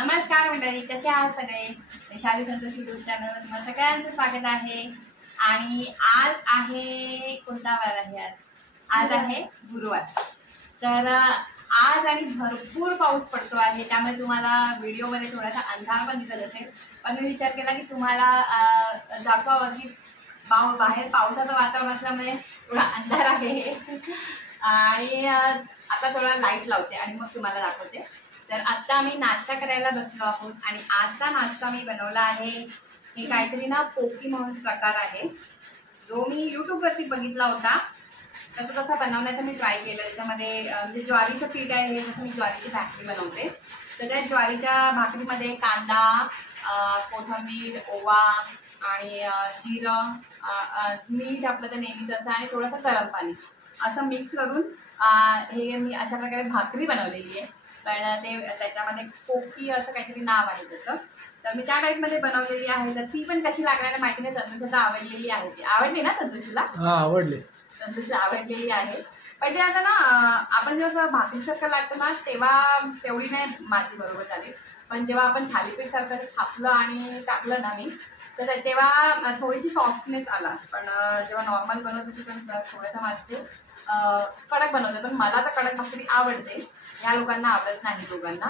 नमस्कार मंडळी, कसे आहात सगळे? वैशाली संतोष यूट्यूब चॅनलवर तुम्हाला सगळ्यांचं स्वागत आहे. आणि आज आहे कोणता वार आहे? आज आहे गुरुवार. तर आज आणि भरपूर पाऊस पडतो आहे, त्यामुळे तुम्हाला व्हिडिओमध्ये थोडासा अंधार पण दिसत असेल. पण मी विचार केला की तुम्हाला दाखवावं की बाहेर पावसाचं वातावरण असल्यामुळे थोडा अंधार आहे. आणि आता थोडा लाईट लावते आणि मग तुम्हाला दाखवते. तर आता आम्ही नाश्ता करायला बसलो आहोत आणि आजचा नाश्ता मी बनवला आहे. हे काहीतरी ना पोकी म्हणून प्रकार आहे, जो मी यूट्यूबवरती बघितला होता. तर तो कसा बनवण्याचा मी ट्राय केला. त्याच्यामध्ये म्हणजे ज्वारीचं पीठ आहे, हे जसं मी ज्वारीची भाकरी बनवते. तर त्या ज्वारीच्या भाकरीमध्ये कांदा, कोथिंबीर, ओवा आणि जिरं, मीठ आपलं तर नेहमीच असं, आणि थोडंसं गरम पाणी असं मिक्स करून हे मी अशा प्रकारे भाकरी बनवलेली आहे. पण ते त्याच्यामध्ये पोकी असं काहीतरी नाव आहे त्याचं. तर मी त्या टाईपमध्ये बनवलेली आहे. तर ती पण कशी लागणार माहिती नाही. संतोषला आवडलेली आहे. ती आवडली ना संतोषला? आवडली. संतोषला आवडलेली आहे. पण ते आता ना आपण जेव्हा भाकरीसारखं लागतो ना तेव्हा तेवढी नाही माझी बरोबर झाली. पण जेव्हा आपण थालीपीठ सारखं थापलं आणि टाकलं ना मी, तर तेव्हा थोडीशी सॉफ्टनेस आला. पण जेव्हा नॉर्मल बनवत होती पण थोडंसं माझं कडक बनवते. पण मला तर कडक भाकरी आवडते. या लोकांना आवडत नाही, दोघांना.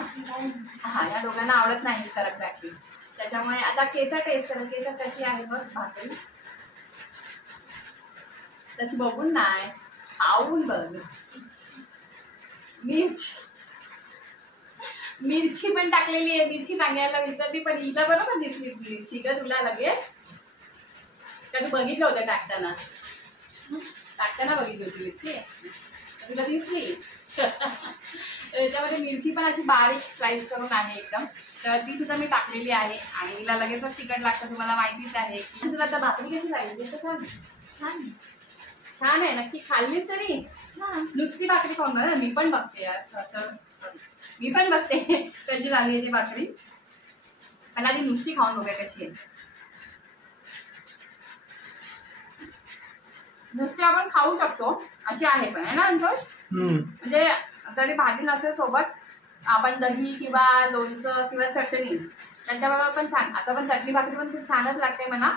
या दोघांना आवडत नाही कडक भाकरी. त्याच्यामुळे आता केसर टेस्ट करा. केसर कशी आहे बघ भाकरी, तशी बघून नाही, खाऊन बघ. मिरची पण टाकलेली आहे. मिरची सांगायला विसरली, पण हिला बरोबर दिसली मिरची का तुला लगेच? का तू बघितलं होतं टाकताना बघितली होती मिरची, तुला दिसली? त्याच्यामध्ये मिरची पण अशी बारीक स्लाइस करून आहे एकदम. तर ती सुद्धा मी टाकलेली आहे. आणि हिला लगेचच तिखट लागतं, तुम्हाला माहितीच आहे. की तुला आता भाकरी कशी लागली? छान छान आहे. नक्की खाल्लीच तरी? नुसती भाकरी खाऊन ना, मी पण बघते यार, मी पण बघते कशी झाली आहे ती भाकरी. पण आधी नुसती खाऊन बघूया कशी आहे. नुसती आपण खाऊ शकतो अशी आहे पण, आहे ना संतोष? म्हणजे जरी भाजी नसेल सोबत, आपण दही किंवा लोणचं किंवा चटणी त्यांच्याबरोबर पण छान. आता पण चटणी भाकरी पण खूप छानच लागते म्हणा.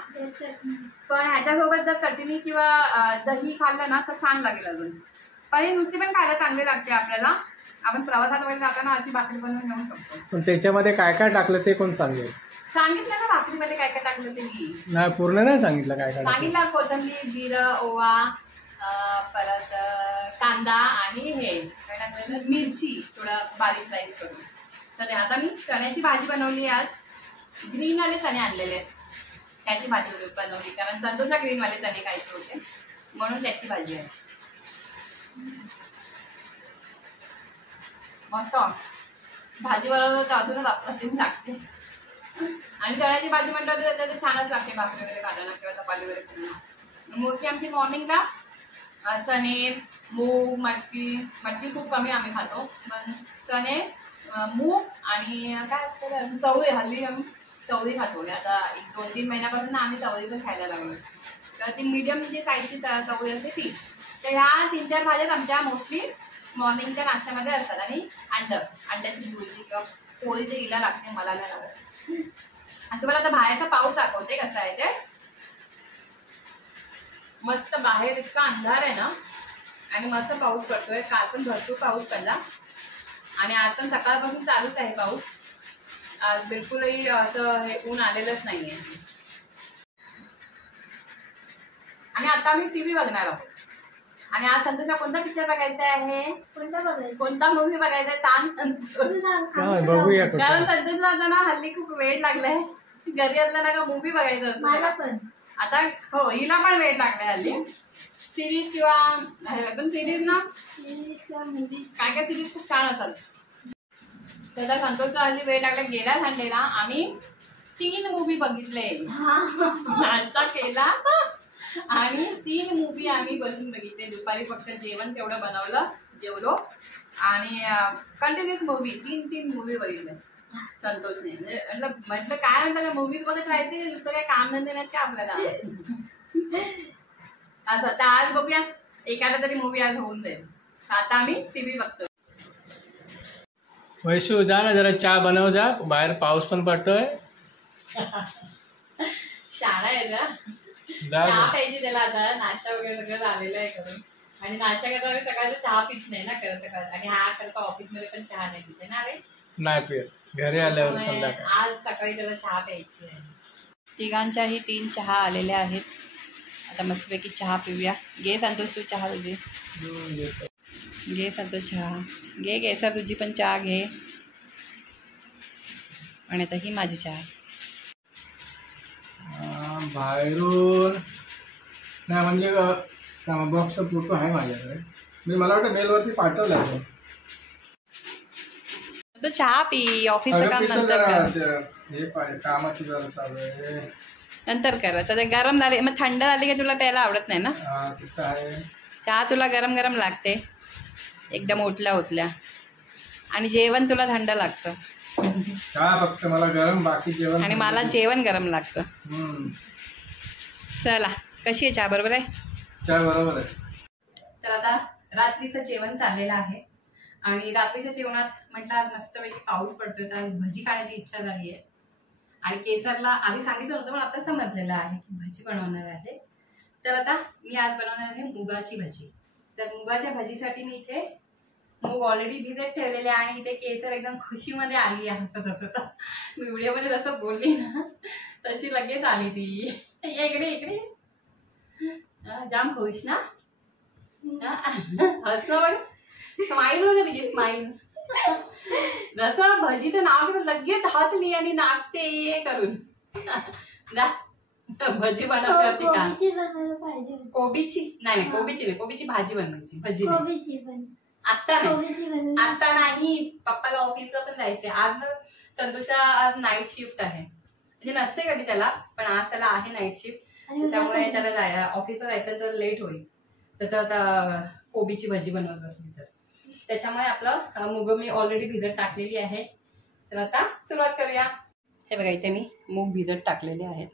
पण ह्याच्यासोबत जर चटणी किंवा दही खाल्लं ना तर छान लागेल अजून. पण ही नुसती पण खायला चांगली लागते आपल्याला. आपण प्रवासात वगैरे जाताना अशी भाकरी बनवून घेऊ शकतो. पण त्याच्यामध्ये काय काय टाकलं ते कोण सांगेल? सांगितलं ना भाकरीमध्ये काय काय टाकलं ते मी. नाही, पूर्ण नाही सांगितलं काय काय सांगितलं. कोथिंबीर, जिरं, ओवा, परत कांदा आणि हे काय टाकलेलं, मिरची थोडं बारीक स्लाइस करून. तर आता मी चण्याची भाजी बनवली आज. ग्रीनवाले चणे आणलेले आहेत, त्याची भाजी बनवली. कारण संतोषला ग्रीनवाले चणे खायचे होते म्हणून त्याची भाजी आहे. मस्त भाजी बनवलं तर अजूनच अप्रतिम लागते. आणि चण्याची भाजी म्हटलं तर त्याच्यात छानच लागते भाकरी वगैरे खाताना किंवा चपाती वगैरे खाताना. मोस्टली आमची मॉर्निंगला चणे, मूग, मटकी खूप कमी आम्ही खातो. पण चणे, मूग आणि काय असतं चवळी. हल्ली आम्ही चवळी खातो. आता 1-2-3 महिन्यापासून आम्ही चवळी पण खायला लागलो. तर ती मीडियम जी साईजची चवळी असते ती. तर ह्या 3-4 भाज्याच आमच्या मोस्टली मॉर्निंगच्या नाश्त्यामध्ये असतात. आणि अंड्याची भुर्जी किंवा पोळी ते हिला लागते, मला नाही लागत. आणि तुम्हाला आता बाहेरचा पाऊस दाखवते कसा आहे ते. मस्त बाहेर इतका अंधार आहे ना, आणि मस्त पाऊस पडतोय. काल पण भरपूर पाऊस पडला आणि आज पण सकाळपासून चालूच आहे पाऊस. आज बिलकुलही असं हे ऊन आलेलंच नाहीये. आणि आता मी टीव्ही बघणार आहोत. आणि आज संतोषला कोणता पिक्चर बघायचा आहे? कोणता मूवी बघायचा आहे सांग. बघूया. कारण संतोषला आता ना हल्ली खूप वेळ लागलाय घरी असला ना का मूवी बघायचं मला पण. आता हो, हिला पण वेळ लागलाय हल्ली. सिरीज किंवा पण सिरीज ना, काय काय सिरीज खूप छान असतात. त्याला संतोषला हल्ली वेळ लागला. गेल्या संडेला आम्ही 3 मूवी बघितले. नाश्ता केला आणि 3 मूवी आम्ही बसून बघितले. दुपारी फक्त जेवण तेवढं बनवलं, जेवलो आणि कंटिन्युअस मूवी 3 मूवी बघितले संतोषने. म्हणजे म्हटलं काय म्हणतात मूवीज बघत राहायचे, दुसरं काही काम धंदे नाहीत का आपल्याला असं. तर आज बघूया एखादा तरी मूवी आज होऊन जाईल. आता आम्ही टीव्ही बघतो. वैशू जा ना जरा चहा बनव जा, बाहेर पाऊस पण पडतोय. शाळा आहे ना, जा चहा ना. प्यायची त्याला. आता नाश्ता वगैरे सगळं झालेलं आहे करून. आणि नाश्ता करता आम्ही सकाळचा चहा पित नाही ना खरं सकाळ. आणि हा करता ऑफिसमध्ये पण चहा नाही पिते ना रे. नाही पित, घरी आल्यावर त्यामुळे संध्याकाळ. आज सकाळी त्याला चहा प्यायची आहे. तिघांच्याही 3 चहा आलेल्या आहेत. आता मस्तपैकी चहा पिऊया. घे संतोष तू चहा तुझी. घेतो. घे संतोष चहा. घे केसर तुझी पण चहा घे. आणि आता ही माझी चहा. बाहेरून नाही म्हणजे बॉक्सचा फोटो आहे माझ्याकडे. मला वाटतं मेलवरती पाठवला आहे. तो चहा पी. ऑफिसचं काम नंतर कर. हे पाहिजे कामाची जरा चालू आहे. नंतर कर. आता ते गरम झाले मग थंड झाली की तुला प्यायला आवडत नाही ना. तिथं आहे. चहा तुला गरम गरम लागते एकदम ओतल्या ओतल्या. आणि जेवण तुला थंड लागतं. चहा फक्त मला गरम, बाकी जेवण. आणि मला जेवण गरम लागतं. चला कशी आहे चहा? बरोबर आहे. चहा बरोबर आहे. तर आता रात्रीचं जेवण चाललेलं आहे. आणि रात्रीच्या जेवणात म्हटलं आज मस्तपैकी पाऊस पडतोय तर भजी खाण्याची इच्छा झाली आहे. आणि केसरला आधी सांगितलं होतं पण आता समजलेलं आहे की भजी बनवणार आहे. तर आता मी आज बनवणार आहे मुगाची भजी. तर मुगाच्या भजीसाठी मी इथे मूग ऑलरेडी भिजत ठेवलेले आहे. आणि इथे केसर एकदम खुशीमध्ये आली आहे. मी व्हिडिओमध्ये जसं बोलली ना तशी लगेच आली ती. इकडे इकडे जाम खुश ना. हसणं पण स्माईल बघा तिची स्माईल. जसं भजीचं नाव घेऊन लगेच हसली आणि नाचते करून. भजी बनवते का? कोबीची नाही कोबीची नाही. कोबीची भाजी बनवायची. भजी आता नाही. आता नाही. पप्पाला ऑफिसला पण जायचंय आज ना. संतोषला आज नाईट शिफ्ट आहे. म्हणजे नसते कधी त्याला पण आज त्याला आहे नाईट शिफ्ट. त्याच्यामुळे त्याला ऑफिसला जायचं तर लेट होईल. तर आता कोबीची भजी बनवत बसली तर त्याच्यामुळे आपलं मूग मी ऑलरेडी भिजत टाकलेली आहे. तर आता सुरुवात करूया. हे बघा इथे मी मूग भिजत टाकलेले आहेत.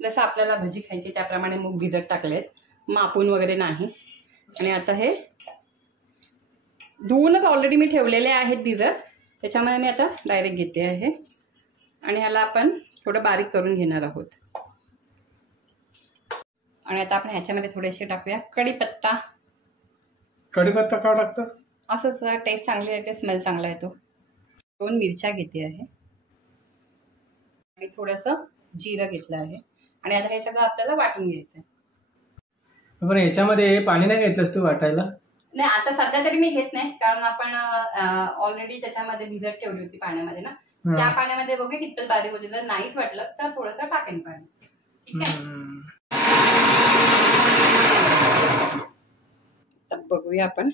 जसं आपल्याला भजी खायची त्याप्रमाणे मूग भिजत टाकलेत. मापून वगैरे नाही. आणि आता हे धुवूनच ऑलरेडी मी ठेवलेले आहेत भिजत. त्याच्यामुळे मी आता डायरेक्ट घेते आहे. आणि ह्याला आपण थोडं बारीक करून घेणार आहोत. आणि आता आपण ह्याच्यामध्ये थोडेसे टाकूया कढीपत्ता. कढीपत्ता का टाकतं? असंच टेस्ट चांगली येते, स्मेल चांगला येतो. 2 मिरच्या घेते आहे. आणि थोडंसं जिरं घेतलं आहे. आणि आता हे सगळं आपल्याला वाटून घ्यायचं आहे. पण याच्यामध्ये पाणी नाही घेतलंस तू वाटायला? नाही आता सध्या तरी मी घेत नाही कारण आपण ऑलरेडी त्याच्यामध्ये भिजत ठेवली होती पाण्यामध्ये ना. त्या पाण्यामध्ये बघूया कितपत बारीक होते. जर नाहीच वाटलं तर थोडंसं टाकेन पाणी. ठीक आहे. तर बघूया आपण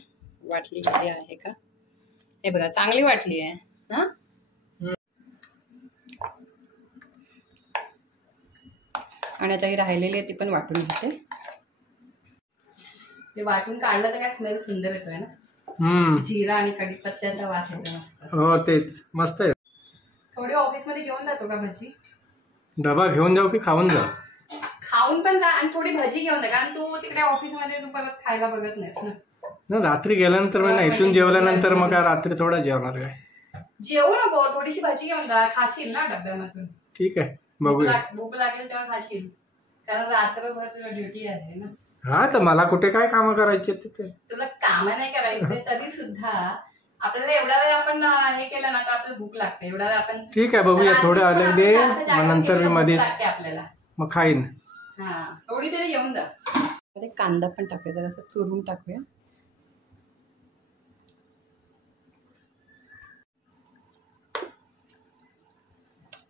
वाटली गेली आहे का. हे बघा चांगली वाटली आहे ना. आणि आता ही राहिलेली आहे ती पण वाटून घेते. ते वाटून काढलं तर काय स्मेल सुंदर येतोय ना. जिरा आणि कढीपत्त्याचा वास येतो मस्त. हो तेच मस्त आहे. थोडी ऑफिसमध्ये घेऊन जातो का भजी? डबा घेऊन जाऊ की खाऊन जाऊ? खाऊन पण जा आणि थोडी भजी घेऊन जा कारण तू तिकडे ऑफिसमध्ये तू परत खायला बघत नाहीस ना. रात्री गेल्यानंतर मग इथून जेवल्यानंतर मग काय रात्री थोडा जेवणार काय? जेवू नको. थोडीशी भजी घेऊन जा. खाशील ना डब्यामधून. ठीक आहे बघूया. भूक लागेल तेव्हा खाशील कारण रात्रभर तुला ड्युटी आहे ना. हा तर मला कुठे काय कामं करायचे तिथे? तुला काम नाही करायचे तरी सुद्धा आपल्याला एवढा वेळ आपण हे केलं ना तर आपल्याला भूक लागते. एवढा वेळ आपण ठीक आहे बघूया. थोडे आले दे मग नंतर मी मध्ये आपल्याला मग खाईन. हा थोडी तरी घेऊन जा. कांदा पण टाकूया जरा असं चुरून टाकूया.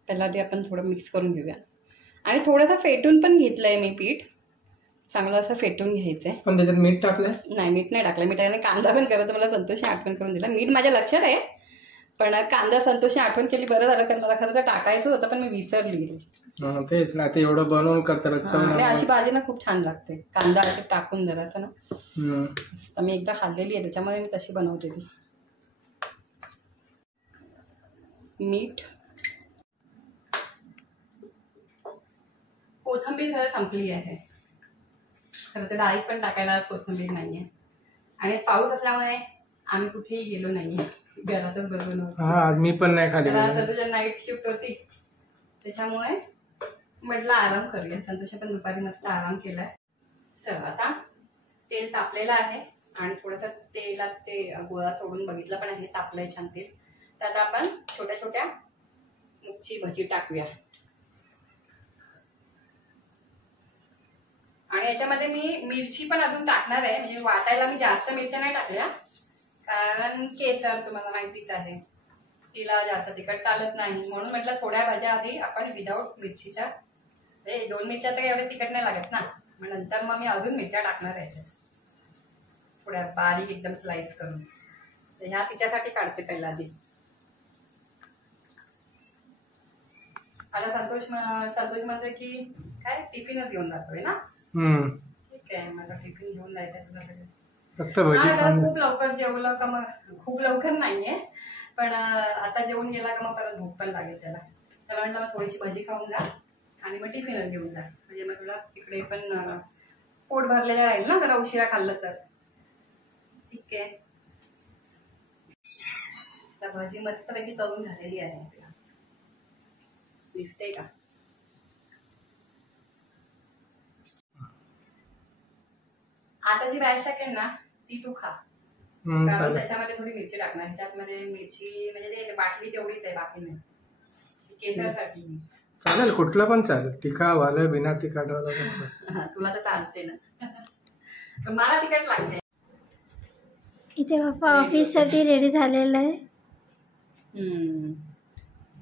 पहिला आधी आपण थोडं मिक्स करून घेऊया. आणि थोडंसं फेटून पण घेतलंय मी पीठ. चांगलं असं फेटून घ्यायचंय. पण त्याच्यात मीठ टाकलंय? नाही मीठ नाही टाकलं. मीठाने कांदा पण करत मला संतोषने आठवण करून दिला. मीठ माझ्या लक्षात आहे पण कांदा संतोषने आठवण केली बरं झालं कारण मला खरं तर टाकायचं होतं पण मी विसरली. तेच ना ते एवढं बनवून करतात. आणि अशी भाजी ना खूप छान लागते कांदा अशी टाकून जरासं ना. तर मी एकदा खाल्लेली आहे त्याच्यामध्ये मी तशी बनवते ती. मीठ कोथिंबीर खरं संपली आहे. खरं तर डाळीत पण टाकायला कोथिंबीर नाहीये. आणि पाऊस असल्यामुळे आम्ही कुठेही गेलो नाहीये. घरातच बसून होतो. हा आज मी पण नाही खाली आता गेलो. तुझ्या नाईट शिफ्ट होती त्याच्यामुळे म्हटलं आराम करूया. संतोषा पण दुपारी मस्त आराम केलाय. चल आता तेल तापलेलं आहे आणि थोडंसं तेलात ते गोळा सोडून बघितलं पण आहे, तापलंय छान तेल. तर आता आपण छोट्या छोट्या मुगची भजी टाकूया. आणि याच्यामध्ये मी मिरची पण अजून टाकणार आहे, म्हणजे वाटायला मी जास्त मिरच्या नाही टाकल्या, कारण केसर तुम्हाला माहितीच आहे तिला जास्त तिखट चालत नाही, म्हणून म्हटलं थोड्या भाज्या आधी आपण विदाऊट मिरचीच्या, 2 मिरच्या तर एवढे तिखट नाही लागत ना, मग नंतर मग मी अजून मिरच्या टाकणार आहे थोड्या बारीक एकदम स्लाइस करून. तर ह्या तिच्यासाठी काढते पहिला आधी. आता संतोष म्हणतोय की काय टिफिनच घेऊन जातोय ना. ठीक आहे, मला टिफिन घेऊन जायचं तुला. फक्त भजी खूप लवकर जेवलं का मग, खूप लवकर नाहीये पण आता जेवून गेला का मग परत भूक पण लागेल त्याला. त्याला म्हटलं मग थोडीशी भजी खाऊन जा आणि मग टिफिनच घेऊन जा, म्हणजे मग तुला तिकडे पण पोट भरलेलं राहील ना जरा उशिरा खाल्लं तर. ठीक आहे, तर भजी मस्तपैकी तळून झालेली आहे आपल्याला, दिसते का. आता जी बॅच टाकेल ना ती तू खा, कारण त्याच्यामध्ये थोडी मिरची टाकणार. ह्याच्यामध्ये मिरची म्हणजे ते बाटली तेवढीच आहे, बाकी नाही. केसरसाठी चालेल, कुठलं पण चालेल, तिखा वालं बिना तिखट वालं. तुला तर चालते ना, पण मला तिखट लागते. इथे पप्पा ऑफिस साठी रेडी झालेलं आहे.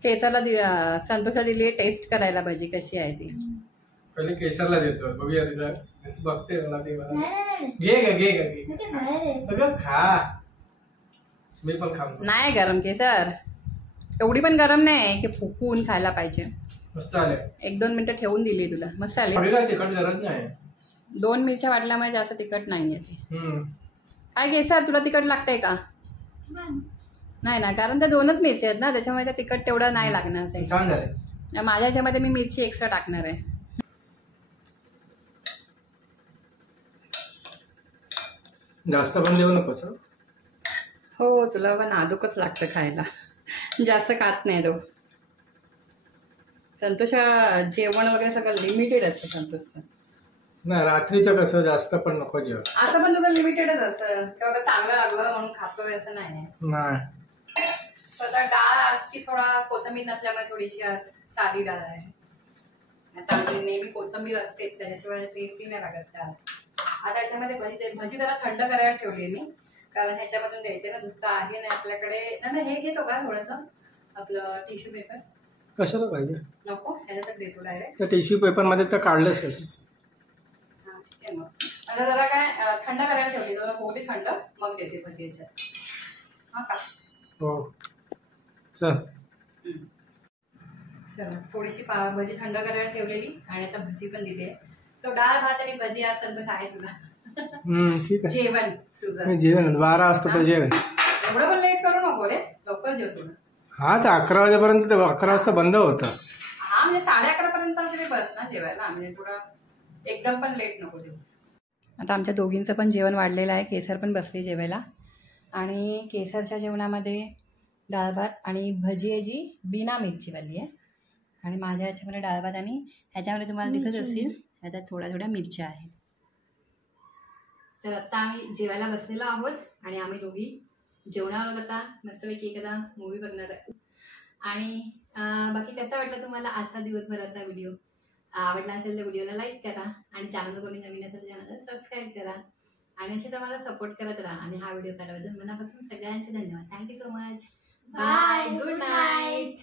केसरला संतोषला दिली टेस्ट करायला भजी कशी आहे ती. पहिले केसरला देतो, बघूया तिला बघते मला ते. घे ग घे ग घे खा, मी पण खा. नाही गरम केसर, एवढी पण गरम नाही की फुकून खायला पाहिजे. मस्त आले, 1-2 मिनिटं ठेवून दिली तुला, मस्त आले. तिखट गरज नाही, 2 मिरच्या वाटल्यामुळे जास्त तिखट नाहीये ती. काय केसर तुला तिखट लागतंय का. नाही ना, कारण त्या 2च मिरच्या आहेत ना, त्याच्यामुळे त्या तिखट तेवढं नाही लागणार ते. छान झाले. माझ्या ह्याच्यामध्ये मी मिरची एक्स्ट्रा टाकणार आहे. जास्त पण देऊ नकोस. हो, तुला पण नाजूकच लागतं खायला, जास्त खात नाही तो. संतोष जेवण वगैरे सगळं लिमिटेड असतं संतोषचं. नाही, रात्रीचं कसं जास्त पण नको जेवण. असं पण तुझं लिमिटेडच असतं, किंवा चांगलं लागलं म्हणून खातोय असं नाही. स्वतः डाळ आजची थोडा कोथिंबीर नसल्यामुळे थोडीशी साधी डाळ आहे. आता नेहमी कोथिंबीर असते, त्याच्याशिवाय टेस्टी नाही लागत डाळ. आता याच्यामध्ये भजी जरा थंड करायला ठेवली मी, कारण ह्याच्यामधून द्यायचे ना, नुसतं आहे ना आपल्याकडे. ना हे घेतो का थोडंसं आपलं टिश्यू पेपर. कशाला पाहिजे, नको ह्याच्यात देतो डायरेक्ट. त्या टिश्यू पेपर मध्ये तर काढलंच. हा ठीक आहे, मग आता जरा काय थंड करायला ठेवली, जरा होती थंड, मग देते भजी ह्याच्यात. हा का. हो, चल. चला, थोडीशी भजी थंड करायला ठेवलेली आणि आता भजी पण दिली आहे. सो डाळ भात आणि भजी आज संतोष आहे तुला. ठीक आहे, जेवण तुझं. जेवण 12 वाजता तर जेवण. एवढं पण लेट करू नको रे, लवकर जेवतो. हा, तर 11 वाजेपर्यंत, 11 वाजता बंद होतं. हा, म्हणजे 11:30 पर्यंत तरी बस ना जेवायला, म्हणजे थोडं एकदम पण लेट नको जेवू. आता आमच्या दोघींचं पण जेवण वाढलेलं आहे. केसर पण बसले जेवायला, आणि केसरच्या जेवणामध्ये डाळ भात आणि भजी आहे जी बिना मिरचीवाली आहे, आणि माझ्या ह्याच्यामध्ये डाळ भात आणि ह्याच्यामध्ये तुम्हाला दिसत असतील ह्याच्यात थोड्या थोड्या मिरच्या आहेत. तर आत्ता आम्ही जेवायला बसलेलो आहोत आणि आम्ही दोघी जेवणावर आता मस्तपैकी एखादा मूवी बघणार आहे. आणि बाकी कसा वाटला तुम्हाला आजचा दिवसभराचा व्हिडिओ. आवडला असेल तर व्हिडिओला लाईक करा आणि चॅनल कोणी नवीन असेल तर चॅनलला सबस्क्राईब करा आणि असे तुम्हाला सपोर्ट करत राहा. आणि हा व्हिडिओ पाहिल्याबद्दल मनापासून सगळ्यांचे धन्यवाद. Thank you so much. Bye, good night.